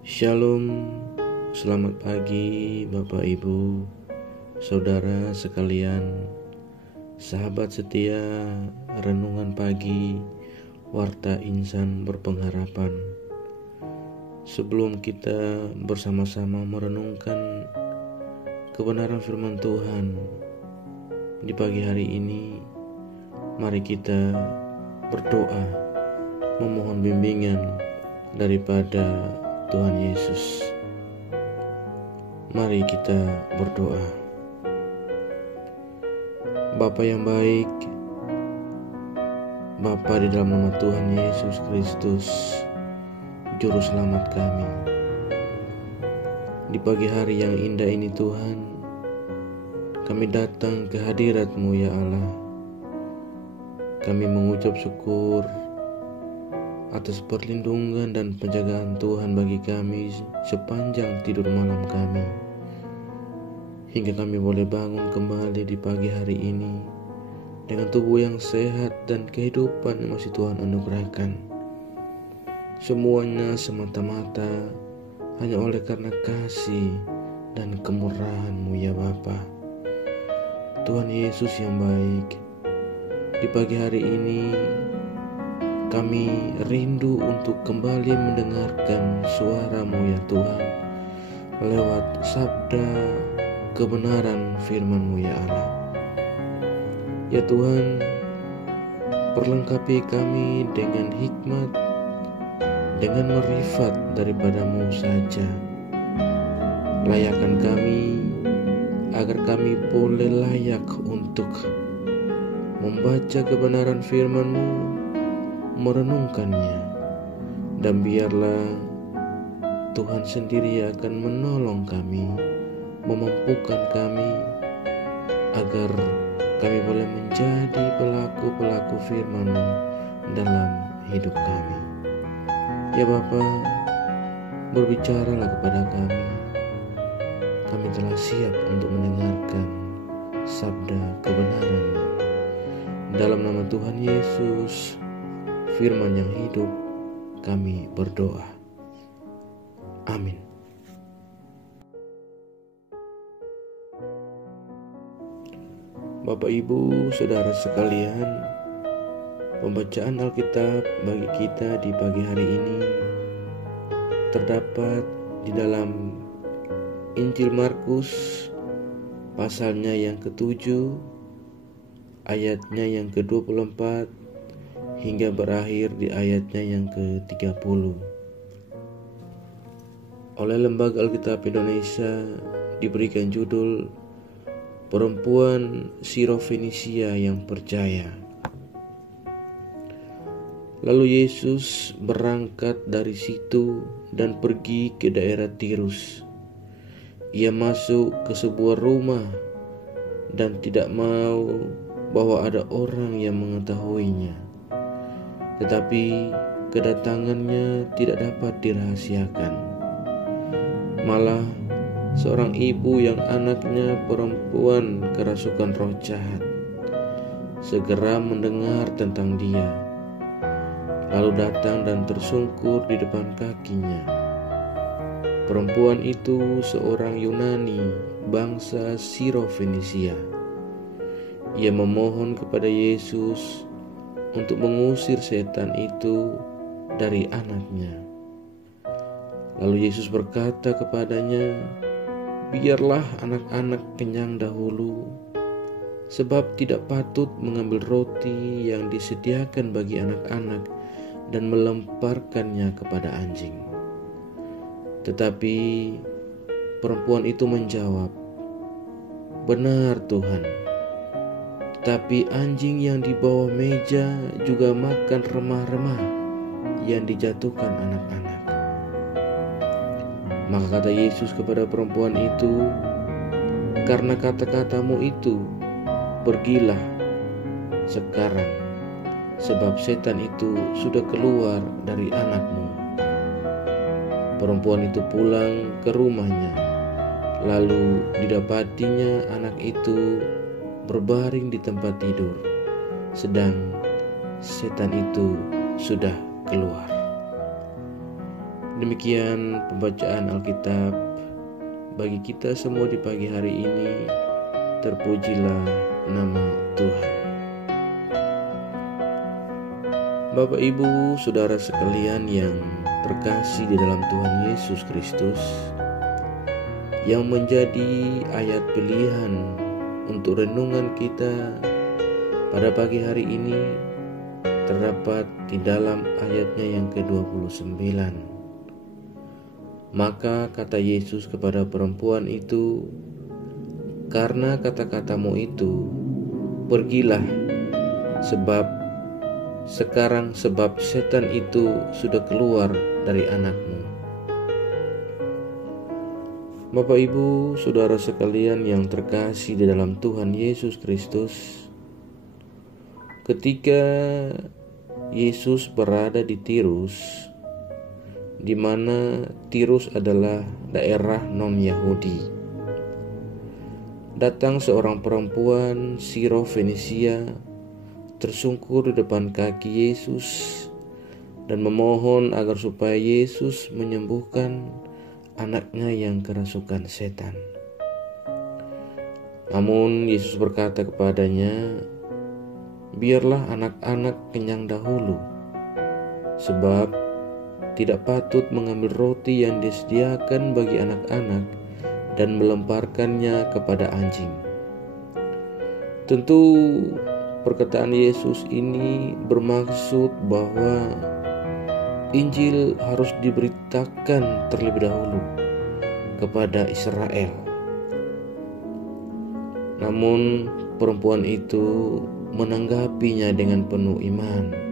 Shalom, selamat pagi Bapak Ibu, Saudara sekalian, sahabat setia Renungan Pagi, Warta Insan Berpengharapan. Sebelum kita bersama-sama merenungkan kebenaran firman Tuhan di pagi hari ini, mari kita berdoa, memohon bimbingan daripada Tuhan Yesus. Mari kita berdoa. Bapa yang baik, Bapa di dalam nama Tuhan Yesus Kristus, Juru Selamat kami. Di pagi hari yang indah ini Tuhan, kami datang ke hadirat-Mu ya Allah. Kami mengucap syukur atas perlindungan dan penjagaan Tuhan bagi kami sepanjang tidur malam kami, hingga kami boleh bangun kembali di pagi hari ini dengan tubuh yang sehat dan kehidupan yang masih Tuhan anugerahkan. Semuanya semata-mata hanya oleh karena kasih dan kemurahan-Mu ya Bapa. Tuhan Yesus yang baik, di pagi hari ini kami rindu untuk kembali mendengarkan suara-Mu ya Tuhan, lewat sabda kebenaran firman-Mu ya Allah. Ya Tuhan, perlengkapi kami dengan hikmat, dengan marifat daripada-Mu saja. Layakkan kami agar kami boleh layak untuk membaca kebenaran firman-Mu, merenungkannya, dan biarlah Tuhan sendiri akan menolong kami, memampukan kami agar kami boleh menjadi pelaku-pelaku firman-Mu dalam hidup kami. Ya Bapa, berbicaralah kepada kami. Kami telah siap untuk mendengarkan sabda kebenaran-Mu. Dalam nama Tuhan Yesus, firman yang hidup, kami berdoa. Amin. Bapak Ibu, Saudara sekalian, pembacaan Alkitab bagi kita di pagi hari ini terdapat di dalam Injil Markus, pasalnya yang ke-7, ayatnya yang ke-24, hingga berakhir di ayatnya yang ke-30. Oleh Lembaga Alkitab Indonesia diberikan judul Perempuan Sirofenisia yang Percaya. Lalu Yesus berangkat dari situ dan pergi ke daerah Tirus. Ia masuk ke sebuah rumah dan tidak mau bahwa ada orang yang mengetahuinya. Tetapi kedatangannya tidak dapat dirahasiakan. Malah seorang ibu yang anaknya perempuan kerasukan roh jahat segera mendengar tentang dia, lalu datang dan tersungkur di depan kakinya. Perempuan itu seorang Yunani bangsa Sirofenisia. Ia memohon kepada Yesus untuk mengusir setan itu dari anaknya. Lalu Yesus berkata kepadanya, "Biarlah anak-anak kenyang dahulu, sebab tidak patut mengambil roti yang disediakan bagi anak-anak dan melemparkannya kepada anjing." Tetapi perempuan itu menjawab, "Benar Tuhan, tapi anjing yang di bawah meja juga makan remah-remah yang dijatuhkan anak-anak." Maka kata Yesus kepada perempuan itu, "Karena kata-katamu itu, pergilah sekarang, sebab setan itu sudah keluar dari anakmu." Perempuan itu pulang ke rumahnya, lalu didapatinya anak itu berbaring di tempat tidur, sedang setan itu sudah keluar. Demikian pembacaan Alkitab bagi kita semua di pagi hari ini. Terpujilah nama Tuhan. Bapak, Ibu, Saudara sekalian yang terkasih di dalam Tuhan Yesus Kristus, yang menjadi ayat pilihan untuk renungan kita pada pagi hari ini terdapat di dalam ayatnya yang ke-29. Maka kata Yesus kepada perempuan itu, "Karena kata-katamu itu, pergilah, sebab setan itu sudah keluar dari anakmu." Bapak, Ibu, Saudara sekalian yang terkasih di dalam Tuhan Yesus Kristus, ketika Yesus berada di Tirus, di mana Tirus adalah daerah non-Yahudi, datang seorang perempuan Siro-Fenisia tersungkur di depan kaki Yesus dan memohon agar supaya Yesus menyembuhkan anaknya yang kerasukan setan. Namun Yesus berkata kepadanya, "Biarlah anak-anak kenyang dahulu, sebab tidak patut mengambil roti yang disediakan bagi anak-anak dan melemparkannya kepada anjing." Tentu perkataan Yesus ini bermaksud bahwa Injil harus diberitakan terlebih dahulu kepada Israel. Namun perempuan itu menanggapinya dengan penuh iman.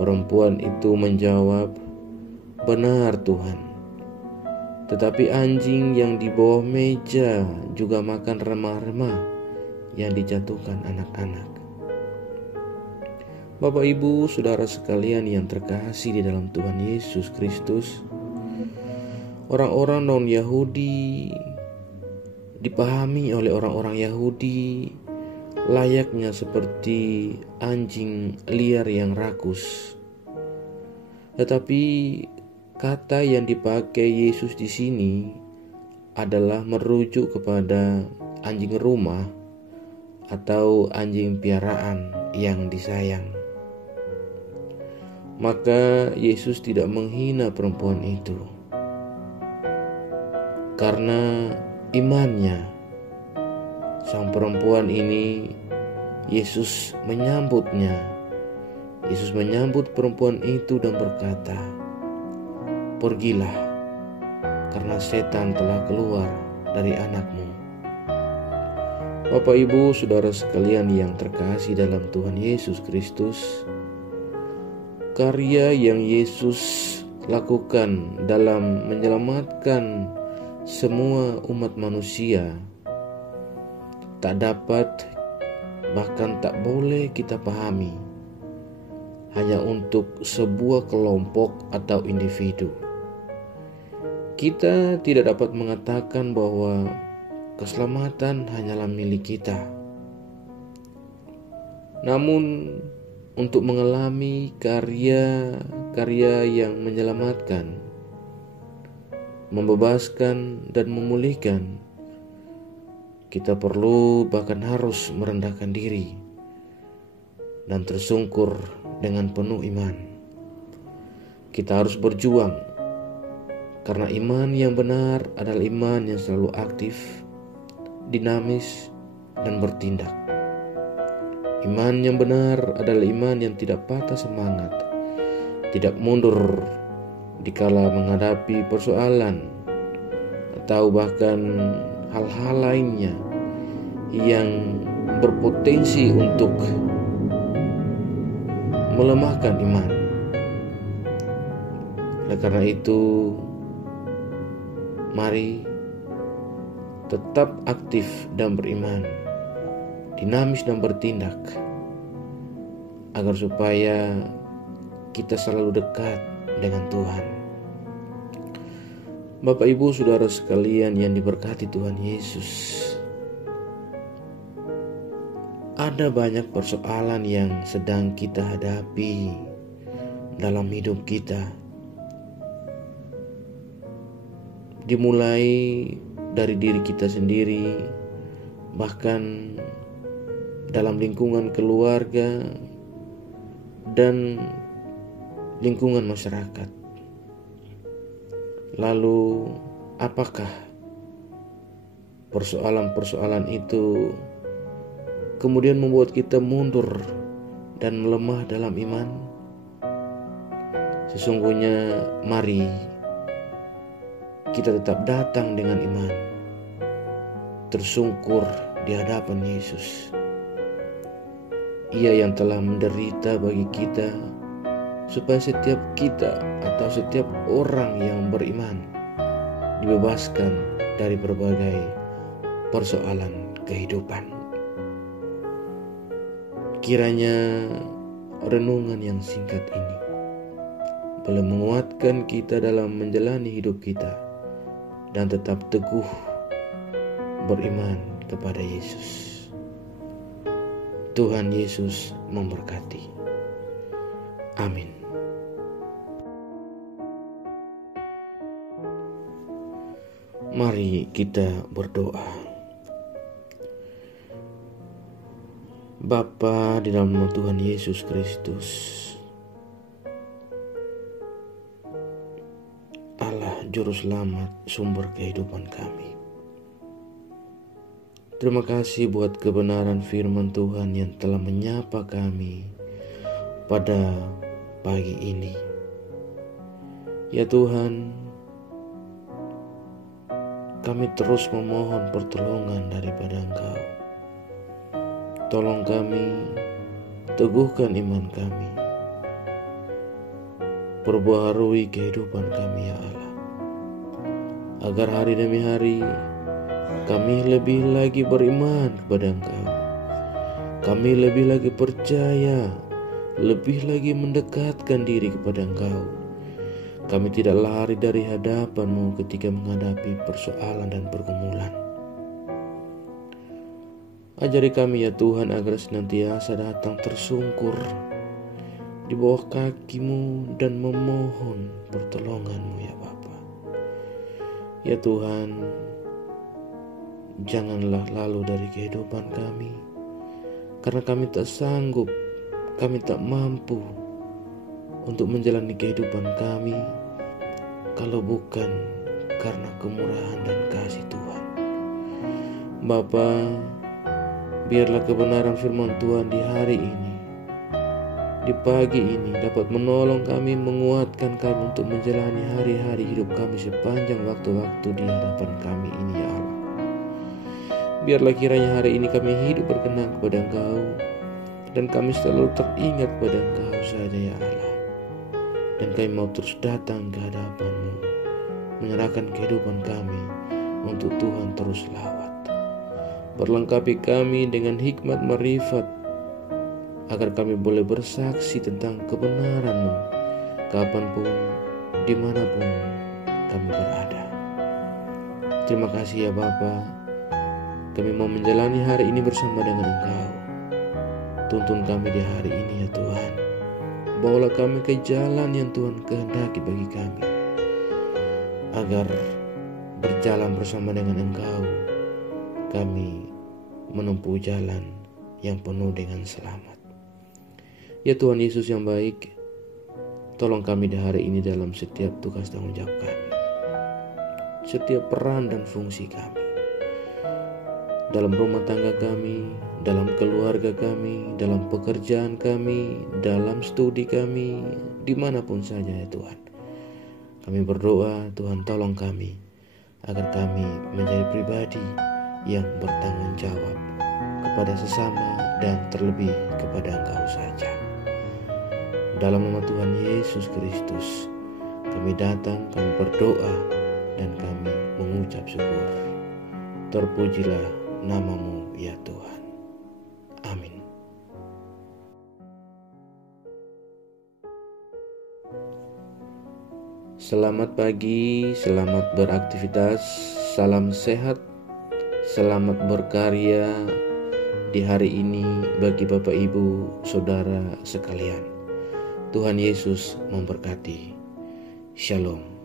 Perempuan itu menjawab, "Benar Tuhan, tetapi anjing yang di bawah meja juga makan remah-remah yang dijatuhkan anak-anak." Bapak, Ibu, Saudara sekalian yang terkasih di dalam Tuhan Yesus Kristus, orang-orang non-Yahudi dipahami oleh orang-orang Yahudi layaknya seperti anjing liar yang rakus. Tetapi kata yang dipakai Yesus di sini adalah merujuk kepada anjing rumah atau anjing piaraan yang disayang. Maka Yesus tidak menghina perempuan itu karena imannya. Sang perempuan ini, Yesus menyambutnya. Yesus menyambut perempuan itu dan berkata, "Pergilah, karena setan telah keluar dari anakmu." Bapak, Ibu, Saudara sekalian yang terkasih dalam Tuhan Yesus Kristus, karya yang Yesus lakukan dalam menyelamatkan semua umat manusia tak dapat, bahkan tak boleh kita pahami hanya untuk sebuah kelompok atau individu. Kita tidak dapat mengatakan bahwa keselamatan hanyalah milik kita. Namun untuk mengalami karya yang menyelamatkan, membebaskan dan memulihkan, kita perlu bahkan harus merendahkan diri dan tersungkur dengan penuh iman. Kita harus berjuang karena iman yang benar adalah iman yang selalu aktif, dinamis, dan bertindak. Iman yang benar adalah iman yang tidak patah semangat, tidak mundur dikala menghadapi persoalan atau bahkan hal-hal lainnya yang berpotensi untuk melemahkan iman. Oleh karena itu, mari tetap aktif dan beriman, dinamis dan bertindak, agar supaya kita selalu dekat dengan Tuhan. Bapak, Ibu, Saudara sekalian yang diberkati Tuhan Yesus, ada banyak persoalan yang sedang kita hadapi dalam hidup kita. dimulai dari diri kita sendiri, bahkan dalam lingkungan keluarga dan lingkungan masyarakat. Lalu, apakah persoalan-persoalan itu kemudian membuat kita mundur dan melemah dalam iman? Sesungguhnya mari kita tetap datang dengan iman, tersungkur di hadapan Yesus. Ia yang telah menderita bagi kita, supaya setiap kita atau setiap orang yang beriman dibebaskan dari berbagai persoalan kehidupan. Kiranya renungan yang singkat ini boleh menguatkan kita dalam menjalani hidup kita dan tetap teguh beriman kepada Yesus. Tuhan Yesus memberkati. Amin. Mari kita berdoa. Bapa, di dalam nama Tuhan Yesus Kristus, Allah Juru Selamat, sumber kehidupan kami. Terima kasih buat kebenaran firman Tuhan yang telah menyapa kami pada pagi ini. Ya Tuhan, kami terus memohon pertolongan daripada Engkau. Tolong kami, teguhkan iman kami, perbaharui kehidupan kami ya Allah, agar hari demi hari kami lebih lagi beriman kepada Engkau. Kami lebih lagi percaya, lebih lagi mendekatkan diri kepada Engkau. Kami tidak lari dari hadapan-Mu ketika menghadapi persoalan dan pergumulan. Ajari kami ya Tuhan agar senantiasa datang tersungkur di bawah kaki-Mu dan memohon pertolongan-Mu ya Bapa. Ya Tuhan, janganlah lalu dari kehidupan kami, karena kami tak sanggup, kami tak mampu untuk menjalani kehidupan kami kalau bukan karena kemurahan dan kasih Tuhan. Bapa, biarlah kebenaran firman Tuhan di hari ini, di pagi ini dapat menolong kami, menguatkan kami untuk menjalani hari-hari hidup kami sepanjang waktu-waktu di hadapan kami ini ya Allah. Biarlah kiranya hari ini kami hidup berkenan kepada Engkau, dan kami selalu teringat pada Engkau saja ya Allah. Dan kami mau terus datang ke hadapan-Mu, menyerahkan kehidupan kami untuk Tuhan terus lawat. Perlengkapi kami dengan hikmat marifat, agar kami boleh bersaksi tentang kebenaran-Mu kapanpun, dimanapun kami berada. Terima kasih ya Bapa. Kami mau menjalani hari ini bersama dengan Engkau. Tuntun kami di hari ini ya Tuhan. Bawalah kami ke jalan yang Tuhan kehendaki bagi kami, agar berjalan bersama dengan Engkau, kami menempuh jalan yang penuh dengan selamat. Ya Tuhan Yesus yang baik, tolong kami di hari ini dalam setiap tugas tanggung jawab kami, setiap peran dan fungsi kami, dalam rumah tangga kami, dalam keluarga kami, dalam pekerjaan kami, dalam studi kami, dimanapun saja ya Tuhan. Kami berdoa, Tuhan tolong kami, agar kami menjadi pribadi yang bertanggung jawab kepada sesama dan terlebih kepada Engkau saja. Dalam nama Tuhan Yesus Kristus, kami datang, kami berdoa, dan kami mengucap syukur. Terpujilah nama-Mu ya Tuhan. Amin. Selamat pagi, selamat beraktivitas, salam sehat, selamat berkarya di hari ini bagi Bapak Ibu, Saudara sekalian. Tuhan Yesus memberkati. Shalom.